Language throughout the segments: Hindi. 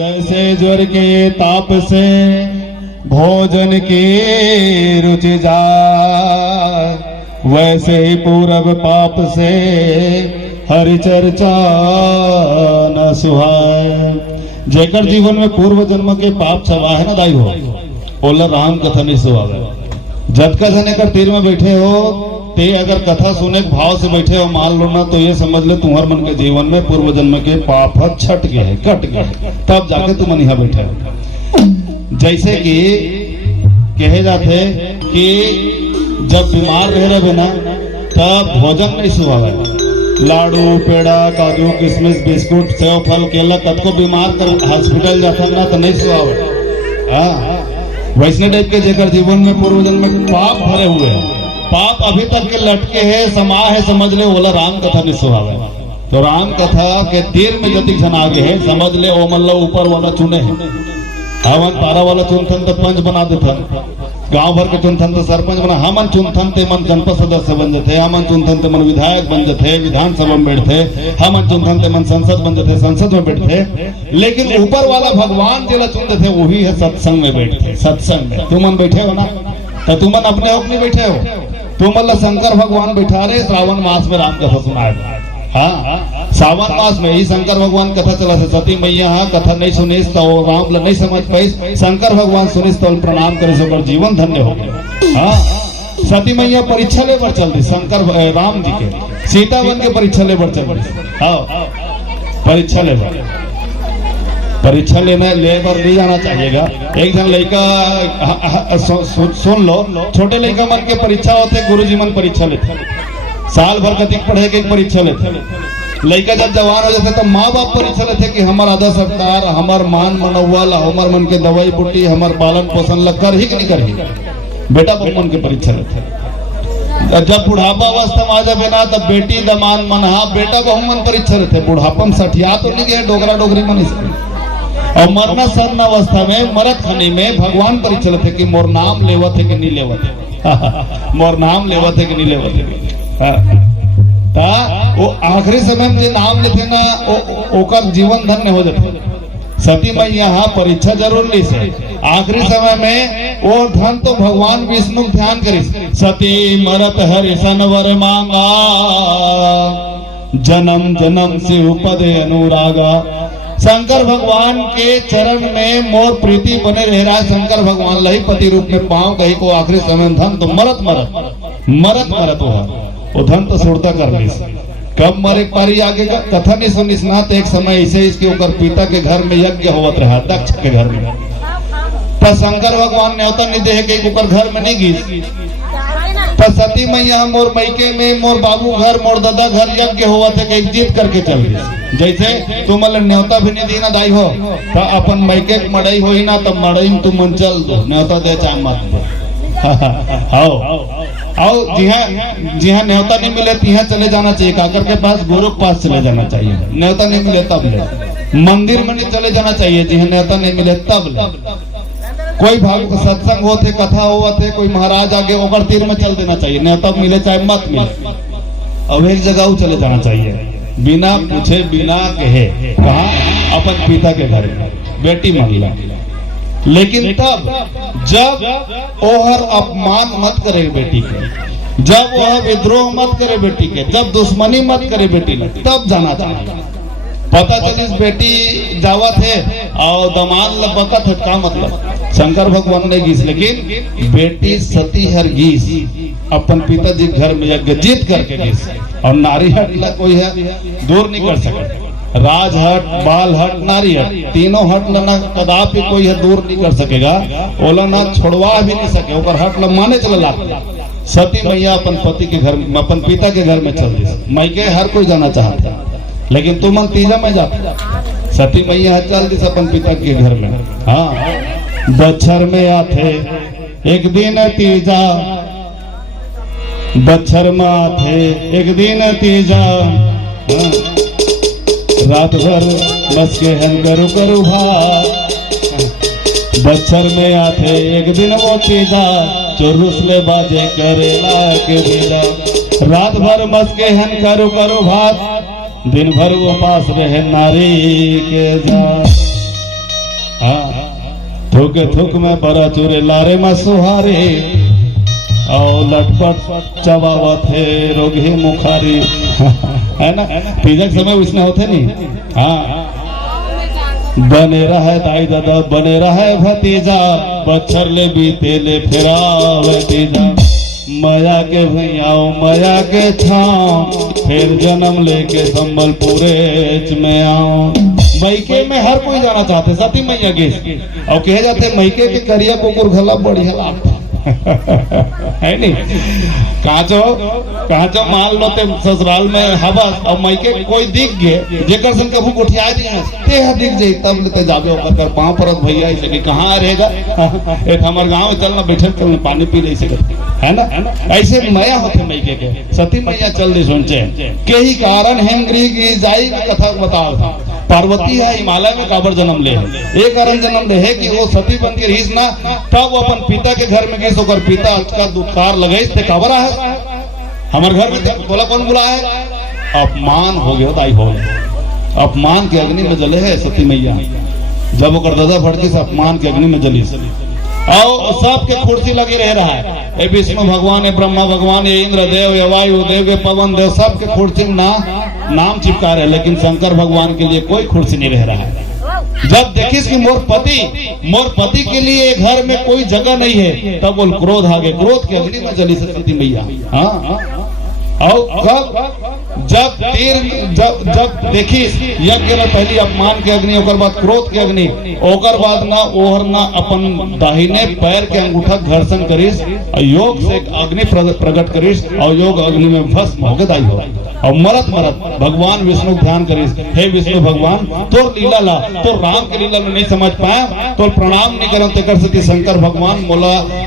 जैसे ज्वर के ताप से भोजन की रुचि जाए, वैसे ही पूरब पाप से हरि चर्चा न सुहाए। जेकर जीवन में पूर्व जन्म के पाप छवा है ना दाई हो, ओला राम कथा नहीं सुहावे। जब का जने कर तीर में बैठे हो ते अगर कथा सुने के भाव से बैठे हो, मान लो ना, तो ये समझ ले तुम्हार मन के जीवन में पूर्व जन्म के पाप छट गए है, कट गए, तब जाके तुम यहाँ बैठे हो। जैसे कि कहे जाते कि जब बीमार रह रहे ना तब भोजन नहीं सुहावे, लाडू पेड़ा काजू किशमिश बिस्कुट सेव फल केला कद को बीमार कर हॉस्पिटल जाता ना तो नहीं सुहावे। हाँ, वैष्णो टाइप के जेकर जीवन में पूर्व जन्म में पाप भरे हुए हैं, पाप अभी तक के लटके है, समा है, समझ ले बोला राम कथा नहीं सुहावे। तो राम कथा के तीर में जति जन आगे है, समझ ले ओ मल्लो ऊपर वाला चुने है, हवन पारा वाला चुनथन तो पंच बना देथन, गांव भर के चुनथन तो सरपंच बना, हमन चुनथन ते मन जनपद सदस्य बन जाते, हमन चुनथन ते मन विधायक बन जाते, विधानसभा में बैठते, हमन चुनथन ते मन संसद बन जाते, संसद में बैठते। लेकिन ऊपर वाला भगवान जेला चुनते थे वही है सत्संग में बैठते, सत्संग में तुम बैठे हो ना, तो तुम अपने हो नहीं बैठे हो, तुम अल्लाह शंकर भगवान बैठा रहे श्रावण मास में राम कथा सुनाए। हाँ, सावन मास में ही शंकर भगवान कथा चला से सती मैया हाँ कथा नहीं सुनिस तो राम नहीं समझ पाई, शंकर भगवान सुनिस तो प्रणाम करे सो जीवन धन्य हो गया। हाँ, सती मैया परीक्षा ले बर चल दी, शंकर राम जी के सीता बन के परीक्षा ले बर चल दी। हाँ, परीक्षा ले बर, परीक्षा लेने लेकर नहीं जाना चाहिएगा। एक जन लड़का सुन लो, छोटे लड़का मन के परीक्षा होते, गुरुजी मन परीक्षा लेते, साल भर कतिक पढ़े के परीक्षा लेते। लड़का जब जवान हो जाते तो माँ बाप परीक्षा लेते कि हमार आदर सत्कार, हमार मान मनौवल, हमार मन के दवाई बूटी, हमार पालन पोषण लग कर ही कि नहीं कर ही, बेटा मन के परीक्षा लेते। जब बुढ़ापा अवस्था में आ जाए ना तब बेटी दमान मनहा बेटा बहु मन परीक्षा लेते। बुढ़ापा में सठिया तो नहीं गए, डोगरा डोगरी मन और मरना सन्न अवस्था में मरत खनी में भगवान परीक्षा लेते कि मोर नाम लेवत है कि नहीं लेवत है, मोर नाम लेवत है कि नहीं लेवत है। वो आखिरी समय में नाम लेते ना ओकर जीवन धन्य हो जाते। सती मैया हाँ परीक्षा जरूर ली से, आखिरी समय में वो धन तो भगवान विष्णु ध्यान करी, सती मरत हरि सनवर मांगा, जन्म जन्म शिव पद अनुरागा। शंकर भगवान के चरण में मोर प्रीति बने रह रहा है, शंकर भगवान लही पति रूप में पाँव कही को आखिरी समय धन तो मरत मरत मरत मरत वो धन तो सुरता कर ली, कब मरे पारी आगे का कथा नहीं सुनिस ना। तो एक समय ऐसे इसके ऊपर पिता के घर में यज्ञ होवत रहा, दक्ष के घर में, तो शंकर भगवान न्योता नहीं दे के ऊपर घर में नहीं गई, तो सती मैया मोर मैके में मोर बाबू घर मोर दादा घर यज्ञ हुआ थे कि जीत करके चल गई। जैसे तुम न्योता भी नहीं दी ना दाई हो तो अपन मैके मड़ई हो ना तो मड़ई में तुम चल दो, न्योता दे चाहे मत दो। आओ जी हाँ न्योता नहीं मिले तिहा चले जाना चाहिए, काकर के पास गुरु के पास चले जाना चाहिए, न्योता नहीं मिले तब ले, मंदिर में नहीं चले जाना चाहिए जी हाँ न्योता नहीं मिले तब ले। कोई भाग सत्संग होते कथा हुआ थे कोई महाराज आगे ओकर तीर में चल देना चाहिए, न्योता मिले चाहे मत मिले, अब एक जगह चले जाना चाहिए बिना पूछे बिना कहे। कहा अपन पिता के घर बेटी महिला, लेकिन तब जब ओहर अपमान मत करे बेटी के, जब वह विद्रोह मत करे बेटी के, जब दुश्मनी मत करे बेटी ने, तब जाना चाहिए। पता चलिस बेटी जावत है और दमाद लपकत है, का मतलब शंकर भगवान ने गीस, लेकिन बेटी सती हर गीस अपन पिताजी घर में यज्ञ जीत करके गीस, और नारी हट ला कोई है दूर नहीं कर सकता। राज हट बाल हट नारी हट तीनों हट लना कदापि कोई है दूर नहीं कर सकेगा, ओला ना छोड़वा भी नहीं सके, ओकर हट ल माने चला। सती मैया अपन पति के घर में अपन पिता के घर में चल दी, मैके हर कोई जाना चाहता लेकिन तुम मन तीजा में जाता, सती मैया चल दी अपन पिता के घर में। हाँ, बच्छर में आते एक दिन तीजा, बच्छर में आते एक दिन तीजा, रात भर बस के हन करू करू भात, बच्छर में आते एक दिन वो तीजा, जो रुसले बाजे करेला के दिला, रात भर बस के हन करू करू भात, दिन भर वो पास रहे नारी के जा। हाँ थुक थुक में बड़ा चूरे लारे में सुहारे और लटपट चबावत है रोगी मुखारी है ना पिज्जा के समय उसमें होते नहीं। हाँ बने रहे दाई दादा बने रहे भतीजा बच्छर ले बीते ले फिरा भतीजा माया के भैयाओ माया के छाओ फिर जन्म लेके संबलपुर में आओ। मैके में हर कोई जाना चाहते सती मैया के और कहे जाते मैके के करिया कुकुर घला बढ़िया लागता है नहीं। काचो मान लो ते ससुराल में हवा और मैके कोई दिख गए जेकर सन कभू उठिया दिए ते दिख जाई तब लेते जाबे ओकर कर पांव परत भैया ऐसे कि कहां रहेगा एक हमर गांव चलना बैठल चलना पानी पी ले सके है ना। ऐसे माया होते मैके के सती मैया चल दी सुनचे के ही कारण हेमगिरी की जाई कथा बताओ पार्वती है हिमालय में काबर जन्म ले एक कारण जन्म ले है कि वो सती बन के रहीस ना तब वो अपन पिता के घर में गई ओकर पिता का दुत्कार लगे ते काबर है हमारे घर में बोला कौन बुला है अपमान हो गया दाई हो अपमान के अग्नि में जले है सती मैया जब ओकर दादा भड़की से अपमान के अग्नि में जली और सबके कुर्सी लगे रह रहा है ये विष्णु भगवान ये ब्रह्मा भगवान ये इंद्र देव ये वायु देव ये पवन देव सबके कुर्सी में नाम चिपका रहे लेकिन शंकर भगवान के लिए कोई कुर्सी नहीं रह रहा है। जब देखिस कि मोर पति के लिए घर में कोई जगह नहीं है तब बोल क्रोध आ गए क्रोध के अग्नि में जली सती मैया। हाँ और कब जब देखिस यज्ञ में पहली अपमान के अग्नि ओकर बाद क्रोध के अग्नि ओकर बाद ना ओहर ना अपन दाहिने पैर के अंगूठा घर्षण करिस और योग से अग्नि प्रकट करिस और योग अग्नि में भस्म हो गए हो और मरत भगवान विष्णु ध्यान करिस हे विष्णु भगवान तोर लीला ला तो राम के लीला में नहीं समझ पाया तो प्रणाम नहीं करत कर सके शंकर भगवान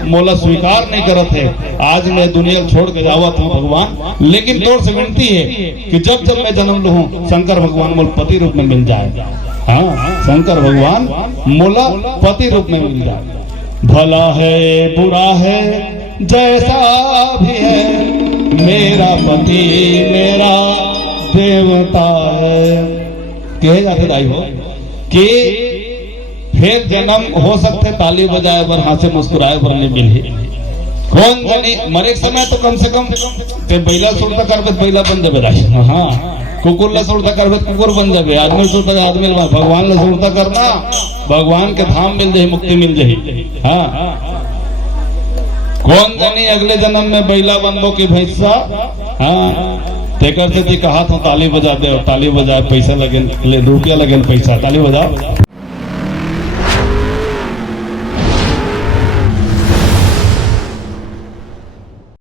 मोला स्वीकार नहीं करत है आज मैं दुनिया छोड़ के जावत हूँ भगवान लेकिन तोर से विनती है कि जब मैं जन्म लूं शंकर भगवान मोल पति रूप में मिल जाए। हाँ शंकर भगवान मोला पति रूप में मिल जाए। भला है बुरा है जैसा भी है मेरा पति मेरा देवता है कहे जाते दाई हो कि फिर जन्म हो सकते ताली बजाए बर हाथ से मुस्कुराए बर नहीं मिले कौन जानी मरे समय तो कम से कम ते बैला सुरता करबे बैला बन जाबे राय। हाँ कुकुर ला सुरता करबे कुकुर बन जाबे आदमी सुरता आदमी भगवान ला सुरता करना भगवान के धाम मिल जाए मुक्ति मिल जाए। हाँ कौन जानी अगले जन्म में बैला बनबो की भैंसा। हाँ तेकर से कहा था ताली बजा दे ताली बजाए पैसा लगे रुपया लगे पैसा ताली बजाओ।